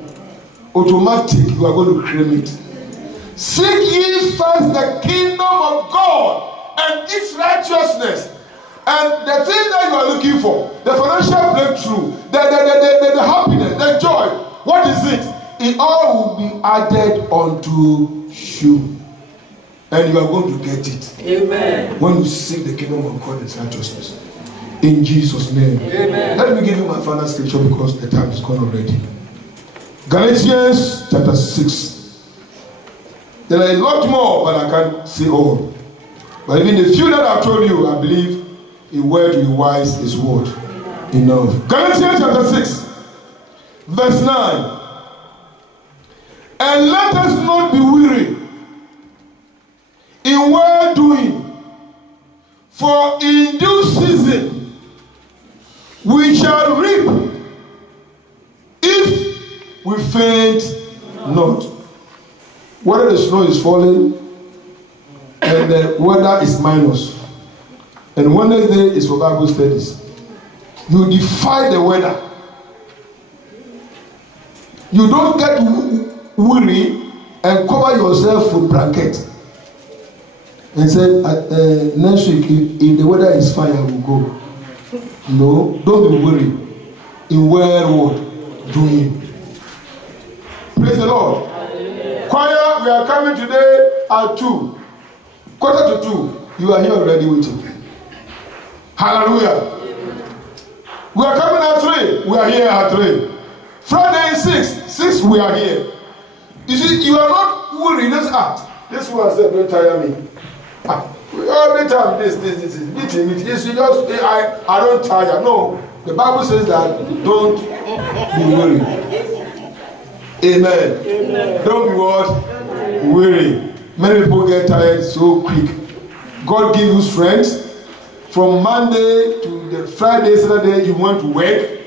Automatic, you are going to claim it. Seek ye first the kingdom of God and its righteousness. And the thing that you are looking for, the financial breakthrough, the happiness, the joy, what is it? It all will be added unto you. And you are going to get it. Amen. When you seek the kingdom of God and its righteousness. In Jesus' name. Amen. Let me give you my final scripture because the time is gone already. Galatians chapter 6. There are a lot more, but I can't say all. But even the few that I've told you, I believe a word to be wise is what? Enough. Galatians chapter 6, verse 9. And let us not be weary in well doing, for in due season we shall reap if we faint not. Whether the snow is falling and the weather is minus, and Wednesday is for Bible studies, you defy the weather. You don't get weary and cover yourself with blanket and say next week if the weather is fine I will go. No, don't be worried. In well doing. Praise the Lord. Hallelujah. Choir, we are coming today at 2. 1:45. You are here already waiting. Hallelujah. We are coming at 3. We are here at 3. Friday 6. 6 we are here. You see, you are not worried. This one said, don't tire me. Every time this meeting. You just, I don't tire. No. The Bible says that don't be worried. Amen. Don't be what? Weary. Many people get tired so quick. God gives you strength. From Monday to the Friday, Saturday, you went to work.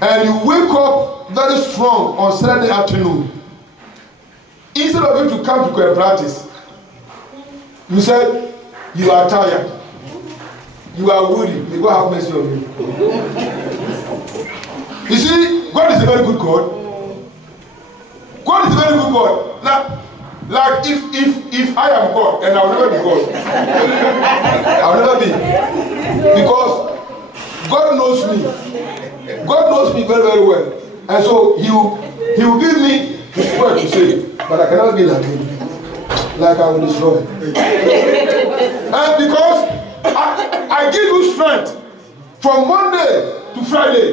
And you wake up very strong on Saturday afternoon. Instead of you to come to choir practice, you said you are tired. You are weary. May God have mercy on you. You see, God is a very good God. God is a very good God. Now, like if I am God, and I will never be God. I will never be. Because God knows me. God knows me very, very well. And so he will give me his word to say, but I cannot be like him. Like I will destroy. And because I give you strength from Monday to Friday.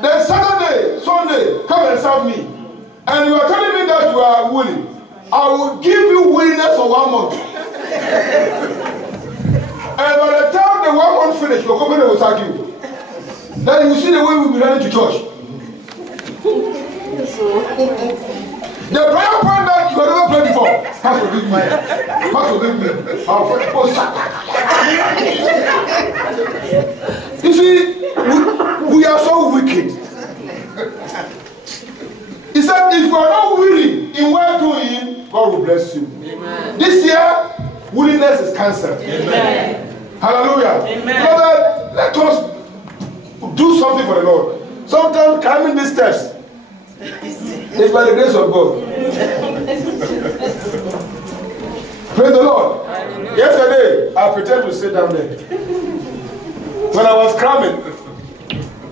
Then Saturday, Sunday, come and serve me. And you are telling me that you are willing. I will give you willingness for 1 month. And by the time the 1 month finish, your company will sack you. Then you will see the way we will be running to church. The prayer point that you have never prayed before. Pastor, give me. Pastor, give me. You see, we are so wicked. He said, if you are not willing in well doing, God will bless you. Amen. This year, willingness is cancelled. Amen. Hallelujah. Amen. Brother, let us do something for the Lord. Sometimes climbing these steps is by the grace of God. Praise the Lord. Yesterday, I pretended to sit down there. When I was climbing,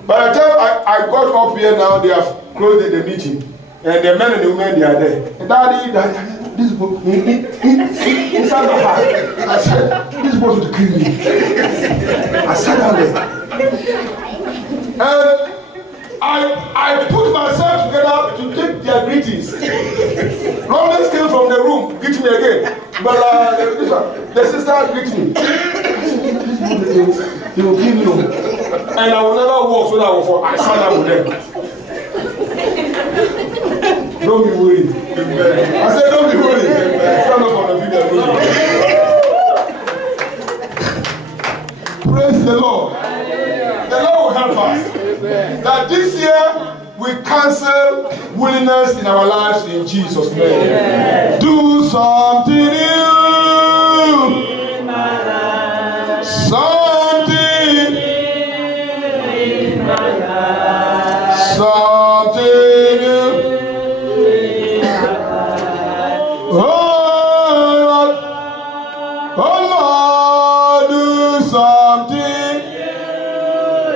by the time I got up here now, they have closed the meeting. And the men and the women, they are there. Daddy, this book, inside the heart. I said, this book will kill me. I sat down there. And I put myself together to take their greetings. Lawrence came from the room, greet me again. But this one, the sister greet me. They will kill me. And I will never walk so that I sat down with them. Don't be worried. I said, don't be worried. Stand up on the video. Praise the Lord. The Lord will help us. That this year we cancel willingness in our lives in Jesus' name. Do something new. Something in my life. Something new. Oh Lord, do something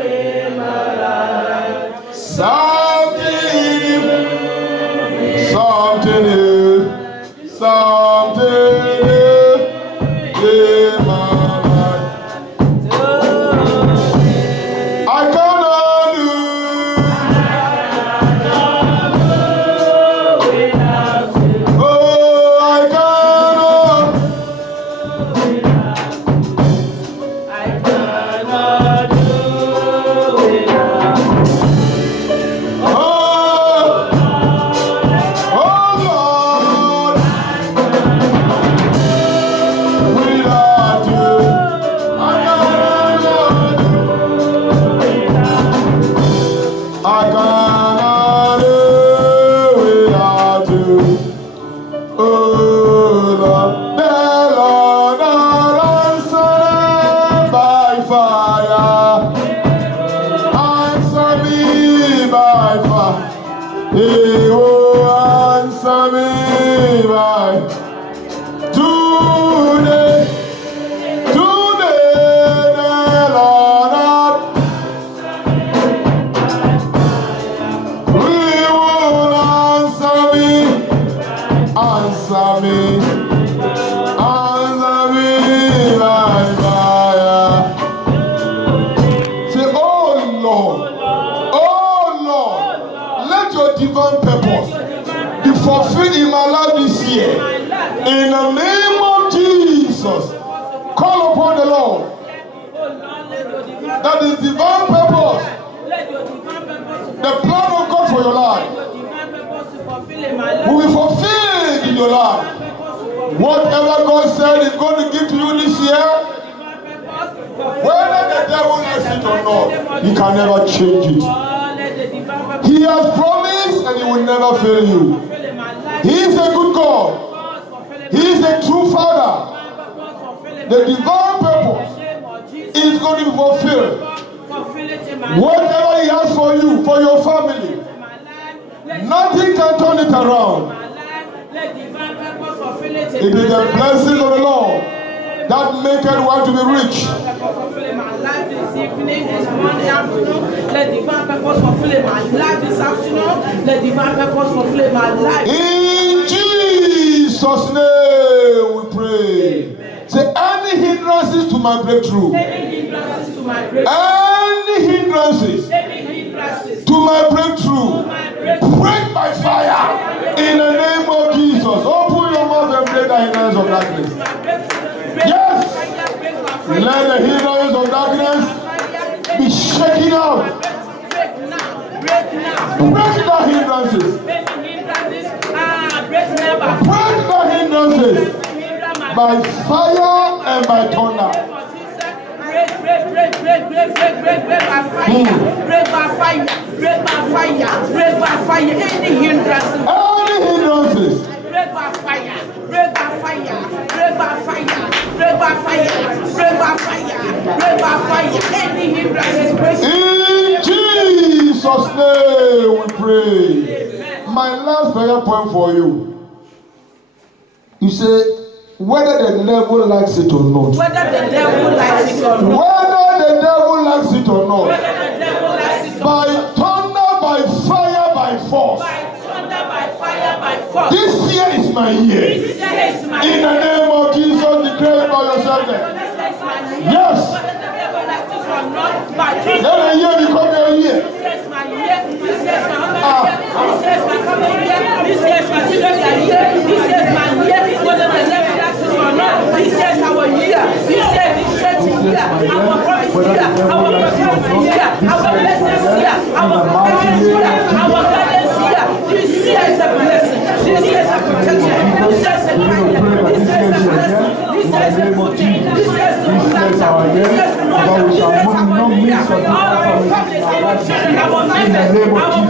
in my life. Something new. Something new. Something In the name of Jesus, call upon the Lord. That is divine purpose. The plan of God for your life will be fulfilled in your life. Whatever God said is going to give to you this year, whether the devil likes it or not, he can never change it. He has promised and he will never fail you. He is a good God. He is a true Father. The divine purpose is going to be fulfilled. Whatever he has for you, for your family, nothing can turn it around. It is the blessings of the Lord that maketh one to be rich. In Jesus' name we pray. Say, any hindrances to my breakthrough, any hindrances to my breakthrough, break by fire in the name of Jesus. Open your mouth and break the hindrance of darkness. Yes, let the hindrance of darkness be shaken out. Break the hindrances. Break the hindrances by fire and by thunder. Break by fire, any hindrances. Break by fire, break by fire, break by fire, break by fire, break by fire, break by fire, any hindrances. In Jesus' name we pray. Amen. My last prayer point for you. You say, whether the devil likes it or not. Whether the devil likes it or not. Whether the devil likes it or not. Whether the devil likes it or by not. thunder, by fire, by force. By thunder, by fire, by force. This year is my year. This year is my year. In the name of Jesus, declare it by yourself there. Yes. Whether the devil likes it or not. By thunder. Let the year become your year. This year is my year. This year is my year. This year is my coming year. This year is my children's year. This year is my year. Whether the devil likes it or not. This year is our year. This year is church year. Our promise year. Our prosperity year. Our blessings year. Our protection year. Our guidance year. This year is a blessing. This year is a protection. This year is a guidance. This year is a blessing. This year is a good thing. This year is a good thing. This year is a wonder. This year is our year. All our families, our children, our members, our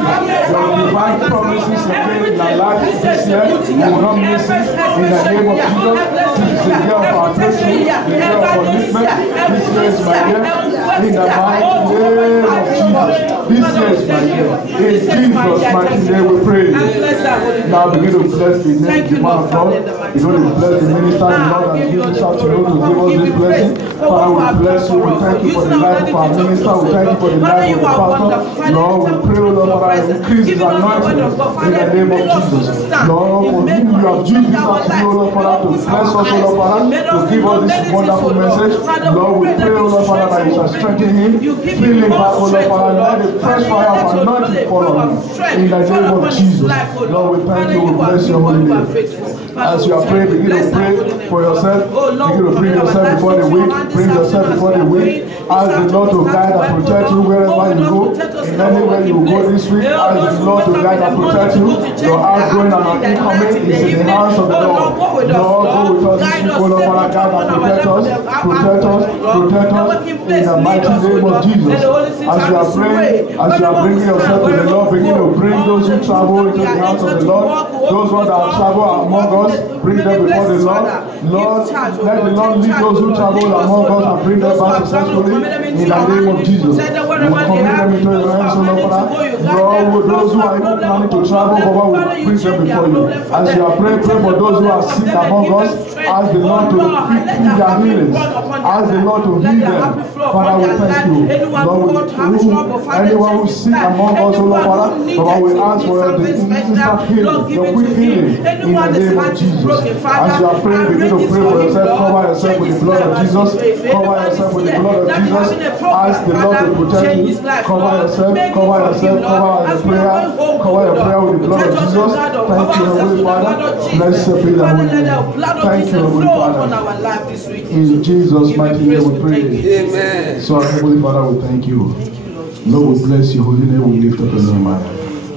families, our divine promises in our life. This is a good year. Every special year. Every year of our blessing. This year of commitment. This year is my year. In the mighty name of Jesus. This year is my year. In Jesus' mighty name we pray. Now begin to bless the name of the man of God. You're going to bless the minister. The Lord has given this afternoon to give us this blessing. Father, we bless you. We thank you for the life of our minister. We thank you for the life of the pastor. Lord, we pray, Lord, Father, increase his anointing in the name of Jesus. Lord, for whom you have used this afternoon, Lord, Father, to bless us, Lord, Father, to give us this wonderful message. Lord, we pray, Lord, Father, that you shall strengthen him. Fill him back, Lord, Father, let the fresh fire of anointing fall on him. In the name of Jesus. Lord, we thank you. We bless your holy name. As you are praying, begin to pray for yourself. Begin to bring yourself before the weak. Bring yourself before the weak. Ask the Lord to guide and protect you wherever you go. In anywhere you go this week, ask the Lord to guide and protect you. Your outgoing and your incoming is in the hands of the Lord. Lord, go with us this week. Lord, Father, guide and protect us. Protect us. Protect us. In the mighty name of Jesus. As you are praying, as you are bringing yourself to the Lord, begin to bring those who travel into the house of the Lord. Those ones that travel among us, bring them before the Lord. Lord, let the Lord lead those who travel among us and bring them back successfully in the name of Jesus. We commit them into your hands, Lord, Father. Lord, those who are even planning to travel, Lord, we bring them before you. As you are praying, pray for those who are sick among us. Ask the Lord to heal their healings. Ask the Lord to heal them. Father, we thank you. Lord, anyone who is sick among us, Lord, Father, Lord, we ask for the instant healing, the quick healing in the name of Jesus. As you are praying, begin to pray for yourself. Cover yourself with the blood of Jesus. Cover yourself with the blood of Jesus. Ask the Lord to protect you. Cover yourself, cover yourself, cover cover the prayer with the blood of Jesus. Thank you, Heavenly Father. Blessed be the holy name. Thank you, Heavenly Father. In Jesus' mighty name we pray. Amen. So, Heavenly Father, we thank you. Lord, we bless your holy name. We lift up your name.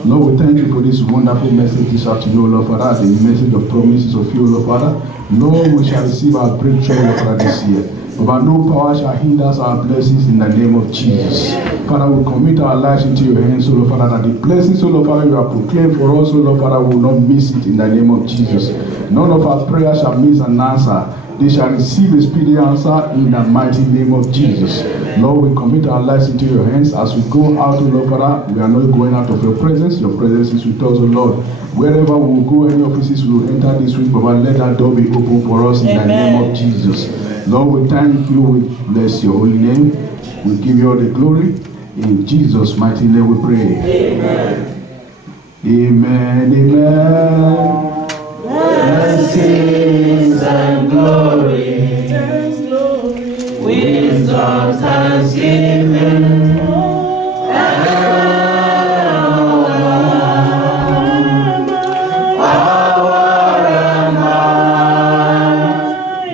Lord, we thank you for this wonderful message this afternoon, Lord Father, the message of promises of you, Lord Father. Lord, we shall receive our breakthrough, Lord Father, this year. But no power shall hinder our blessings in the name of Jesus. Father, we commit our lives into your hands, O Lord Father, that the blessings, O Lord Father, you have proclaimed for us, O Lord Father, will not miss it in the name of Jesus. None of our prayers shall miss an answer. They shall receive a speedy answer in the mighty name of Jesus. Lord, we commit our lives into your hands. As we go out, O Lord Father, we are not going out of your presence. Your presence is with us, O Lord. Wherever we will go, any offices we will enter this week, Baba, let that door be open for us in the name of Jesus. Lord, we thank you. We bless your holy name. We give you all the glory. In Jesus' mighty name we pray. Amen. Amen. Amen. Blessings and glory, wisdom, thanksgiving, power and might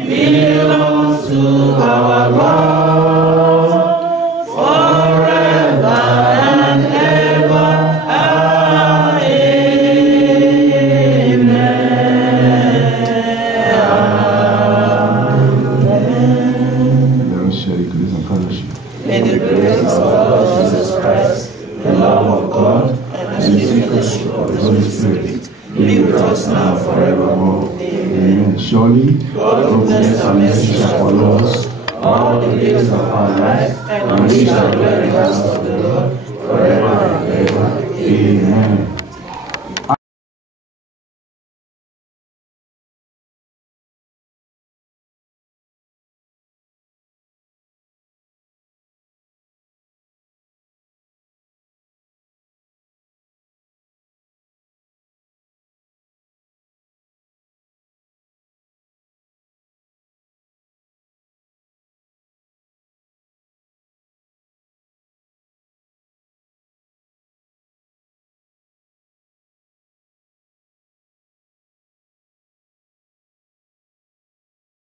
belongs to our God forever and ever. May the grace of our Lord Jesus Christ, the love of God, and the sweet fellowship of the Holy Spirit be with us now and forevermore. Amen. Surely, goodness and mercy shall follow us all the days of our life, and we shall dwell in the house of the Lord forever and ever. Amen.